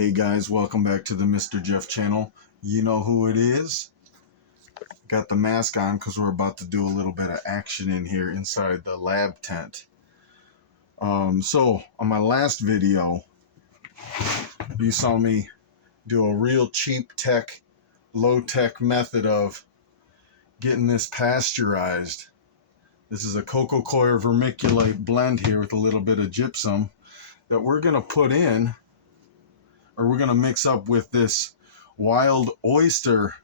Hey guys, welcome back to the Mr. Jeff channel. You know who it is. Got the mask on because we're about to do a little bit of action in here inside the lab tent. So on my last video, you saw me do a real cheap tech, low tech method of getting this pasteurized. This is a coco coir vermiculite blend here with a little bit of gypsum that we're going to put in, or we're going to mix up with this wild oyster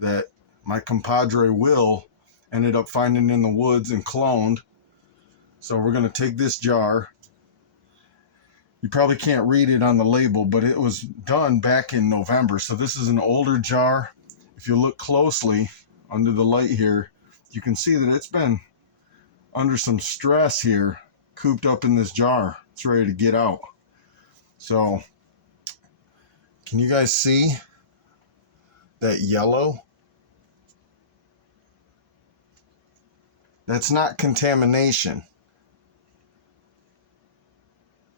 that my compadre Will ended up finding in the woods and cloned. So we're going to take this jar. You probably can't read it on the label, but it was done back in November. So this is an older jar. If you look closely under the light here, you can see that it's been under some stress here, cooped up in this jar. It's ready to get out. So can you guys see that yellow? That's not contamination,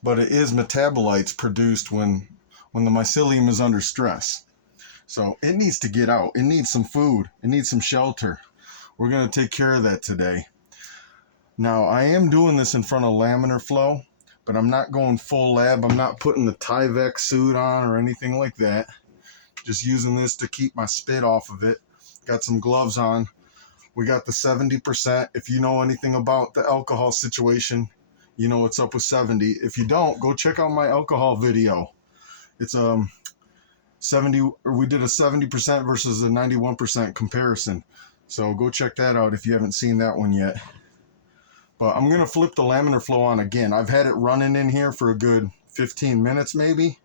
but it is metabolites produced when the mycelium is under stress. So it needs to get out. It needs some food. It needs some shelter. We're going to take care of that today. Now, I am doing this in front of laminar flow, but I'm not going full lab. I'm not putting the Tyvek suit on or anything like that. Just using this to keep my spit off of it. Got some gloves on. We got the 70%. If you know anything about the alcohol situation, you know what's up with 70. If you don't, go check out my alcohol video. It's we did a 70% versus a 91% comparison. So go check that out if you haven't seen that one yet. But I'm going to flip the laminar flow on again. I've had it running in here for a good 15 minutes maybe.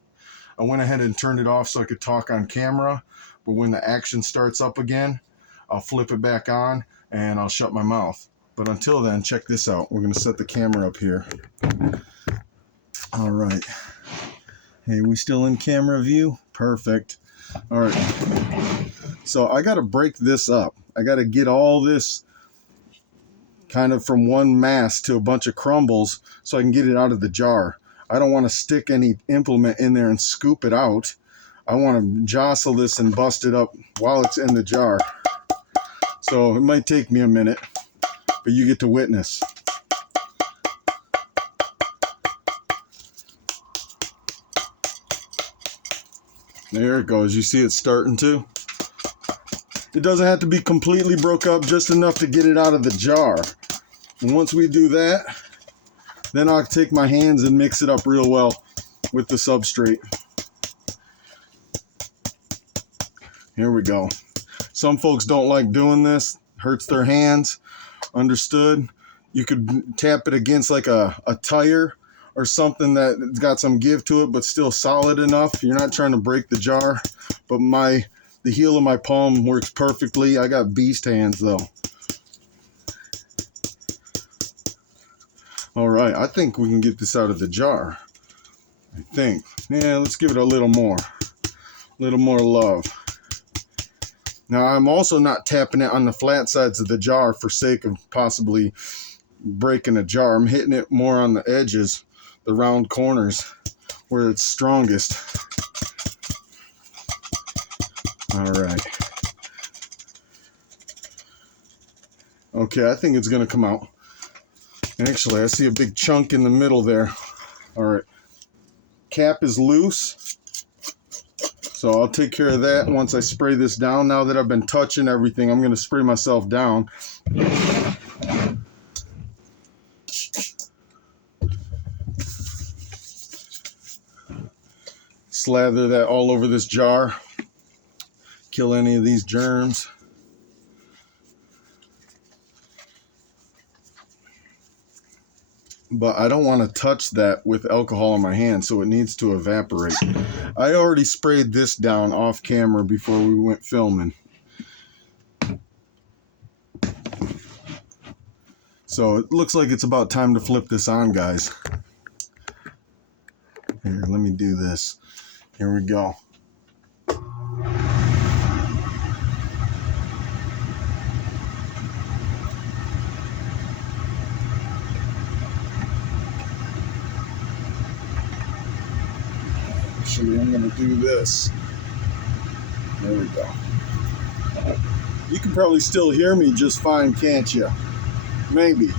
I went ahead and turned it off so I could talk on camera. But when the action starts up again, I'll flip it back on and I'll shut my mouth. But until then, check this out. We're going to set the camera up here. All right. Hey, we still in camera view? Perfect. All right. So I got to break this up. I got to get all this kind of from one mass to a bunch of crumbles so I can get it out of the jar. I don't want to stick any implement in there and scoop it out. I want to jostle this and bust it up while it's in the jar. So it might take me a minute, but you get to witness. There it goes. You see it starting to? It doesn't have to be completely broke up, just enough to get it out of the jar. And once we do that, then I'll take my hands and mix it up real well with the substrate. Here we go. Some folks don't like doing this. Hurts their hands. Understood. You could tap it against like a tire or something that's got some give to it, but still solid enough. You're not trying to break the jar. But the heel of my palm works perfectly. I got beast hands though. All right, I think we can get this out of the jar. I think. Yeah, let's give it a little more love. Now, I'm also not tapping it on the flat sides of the jar for sake of possibly breaking a jar. I'm hitting it more on the edges, the round corners, where it's strongest. All right. Okay, I think it's going to come out. Actually, I see a big chunk in the middle there. All right. Cap is loose. So I'll take care of that once I spray this down. Now that I've been touching everything, I'm going to spray myself down. Slather that all over this jar. Kill any of these germs. But I don't want to touch that with alcohol in my hand, so it needs to evaporate. I already sprayed this down off camera before we went filming. So it looks like it's about time to flip this on, guys. Here, let me do this. Here we go. Actually, I'm going to do this. There we go. You can probably still hear me just fine, can't you? Maybe.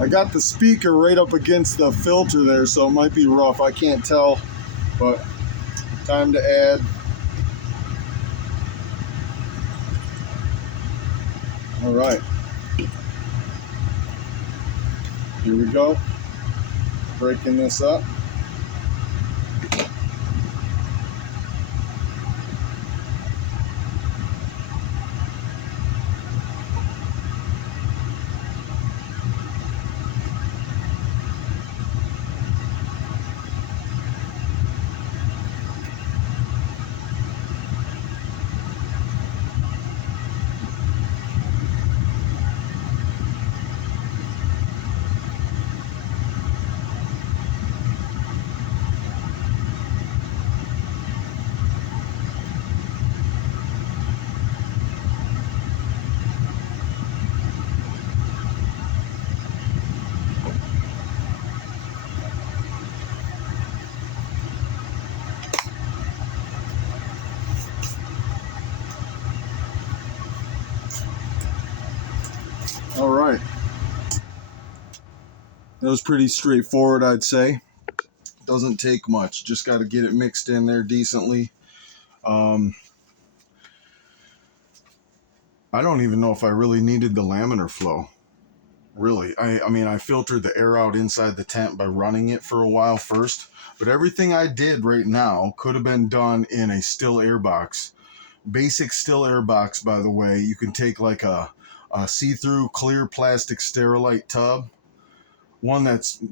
I got the speaker right up against the filter there, so it might be rough. I can't tell, but time to add. All right. Here we go. Breaking this up. All right. That was pretty straightforward, I'd say. Doesn't take much. Just got to get it mixed in there decently. I don't even know if I really needed the laminar flow. Really. I mean, I filtered the air out inside the tent by running it for a while first. But everything I did right now could have been done in a still air box. Basic still air box, by the way. You can take like a see-through clear plastic sterilite tub. One that's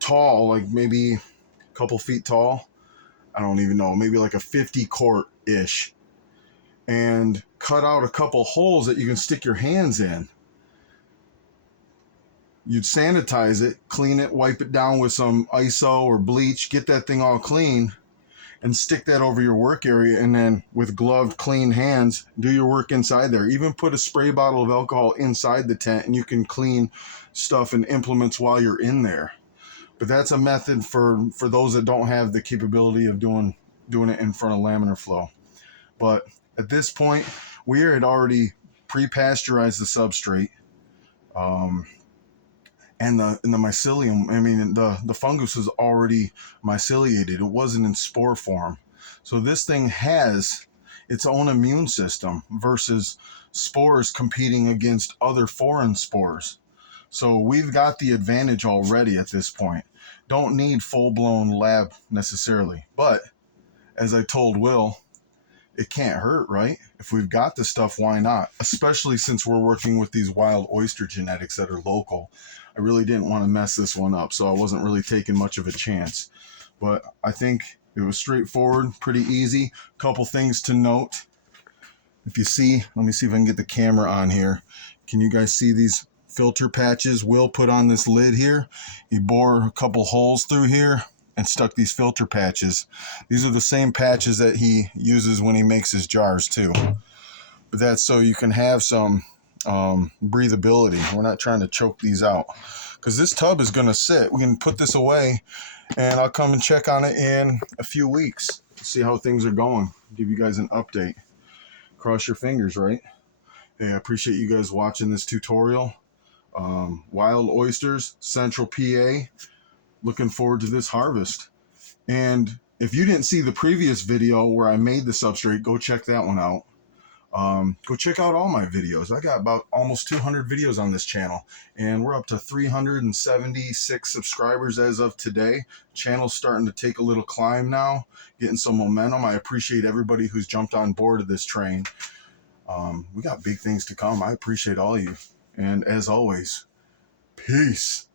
tall, like maybe a couple feet tall. I don't even know, maybe like a 50 quart-ish. And cut out a couple holes that you can stick your hands in. You'd sanitize it, clean it, wipe it down with some ISO or bleach, get that thing all clean, and stick that over your work area, and then with gloved, clean hands, do your work inside there. Even put a spray bottle of alcohol inside the tent, and you can clean stuff and implements while you're in there. But that's a method for those that don't have the capability of doing it in front of laminar flow. But at this point, we had already pre-pasteurized the substrate. And the mycelium, I mean, the fungus was already myceliated. It wasn't in spore form. So this thing has its own immune system versus spores competing against other foreign spores. So we've got the advantage already at this point. Don't need full-blown lab necessarily. But as I told Will, it can't hurt, right? If we've got the stuff, why not? Especially since we're working with these wild oyster genetics that are local. I really didn't want to mess this one up, so I wasn't really taking much of a chance. But I think it was straightforward, pretty easy. Couple things to note. If you see, let me see if I can get the camera on here. Can you guys see these filter patches Will put on this lid here? He bore a couple holes through here and stuck these filter patches. These are the same patches that he uses when he makes his jars too. But that's so you can have some breathability. We're not trying to choke these out because this tub is going to sit. We can put this away and I'll come and check on it in a few weeks, see how things are going, give you guys an update. Cross your fingers, right? Hey, I appreciate you guys watching this tutorial. Wild oysters, Central PA. Looking forward to this harvest. And if you didn't see the previous video where I made the substrate, go check that one out. Go check out all my videos. I got about almost 200 videos on this channel, and we're up to 376 subscribers as of today. Channel's starting to take a little climb now, getting some momentum. I appreciate everybody who's jumped on board of this train. We got big things to come. I appreciate all of you. And as always, peace.